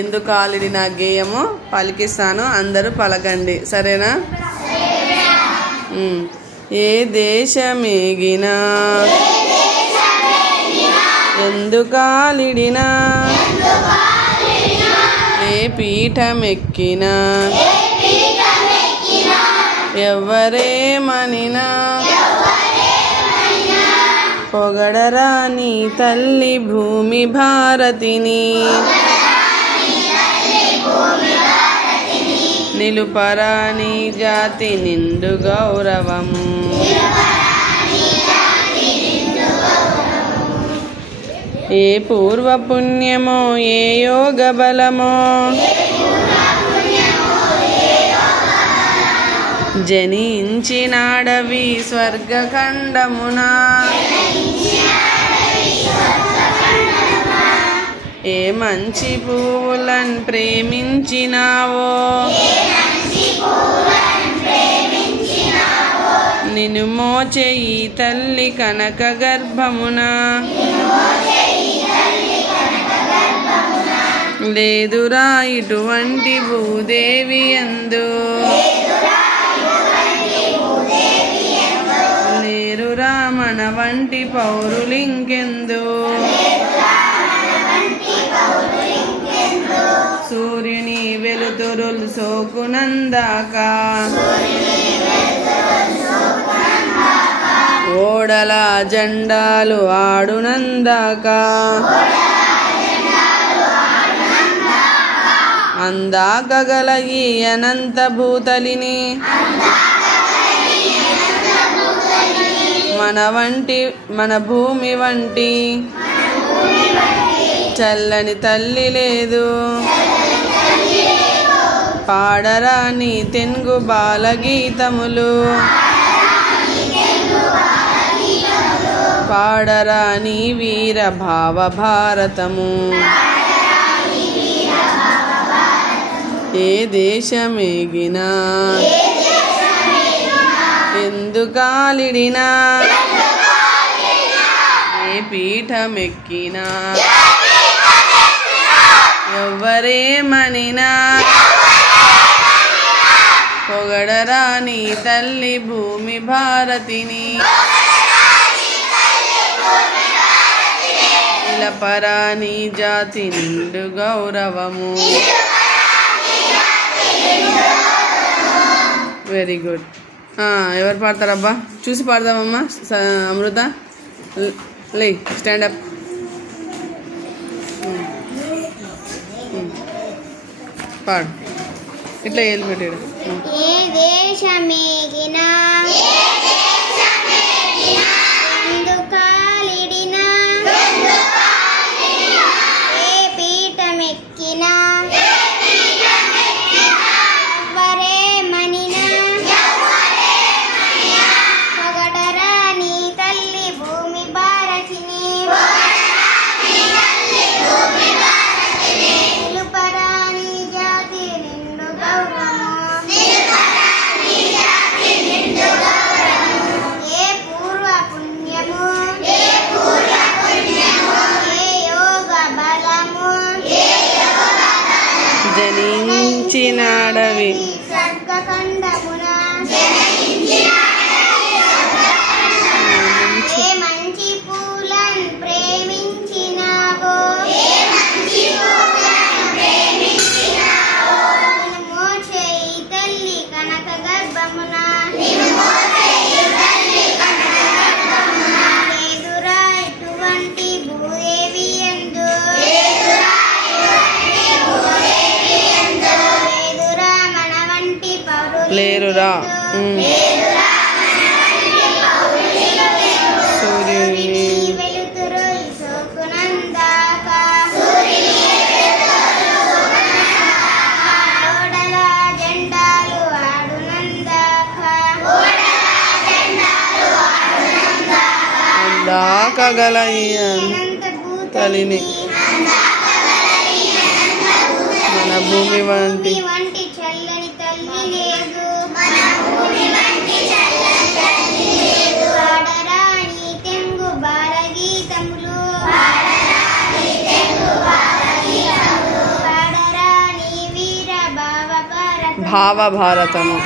ఎందుకు ఆల్రెడీ నా గేయము పలికిస్తాను, అందరూ పలకండి, సరేనా? ఏ దేశమేగినా ఎందుకాలిడినా ఏ పీఠమెక్కినా ఎవ్వరేమనినా పొగడరా నీ తల్లి భూమి భారతిని, నిలుపరా నీ జాతి నిండు గౌరవము. ఏ పూర్వ పుణ్యమో ఏ యోగ బలమో జనించినాడవి స్వర్గఖండమున, ఏ మంచి పువ్వులను ప్రేమించినావో నిన్ను మోచే ఈ తల్లి కనక గర్భమున, లేదురా ఇటువంటి భూదేవి యందు, లేరురా మన వంటి పౌరులింకెందు, సూర్యుని వెలుతురులు సోకునందాక ఓడల జెండాలు ఆడునందాక అందాక గల ఈ అనంత భూతలిని మన భూమి వంటి చల్లని తల్లి లేదు, పాడరా నీ తెంగు బాలగీతములు, పాడరా నీ వీర భావ భారతము. ఏ దేశమేగినా ఎందుకాలిడినా ఏ పీఠమెక్కినా ఎవ్వరేమనినా పొగడరా నీ తల్లి భూమి భారతిని, నిలపరా నీ జాతి నిండు గౌరవము. Very good. ఎవరు పాడతారబ్బా? చూసి పాడదామమ్మా. అమృత లే, స్టాండ్ అప్. పాడు, ఇట్లా ఏళ్ళు పెట్టాడు. ఏ దేశమేగినా ఎందుకాలిడినా ఏ పీఠమెక్కినా ఎవ్వరేమనినా పొగడరా నీ తల్లి భూమి భారతిని, నిలుపరా నీ జాతి నిండు గౌరవము. ఏ పూర్వ పుణ్యము ఏ యోగ బలము జనించినాడవి స్వర్గఖండమున, ఏ మంచి పూలను ప్రేమించినావో నిన్ను మోచే ఈ తల్లి కనక గర్భమున, లేదురా ఇటువంటి భూదేవి యందు, లేదురా మన వంటి లేరురా సూర్యుని వెలుతురు సోకునందాక ఓడల జెండాలు ఆడునందాక దాకగల తల్లిని మన భూమి వంటి చల్లని తల్లి లేదు, పాడరా నీ తెంగు బాలగీతములు, పాడరా భావభారతము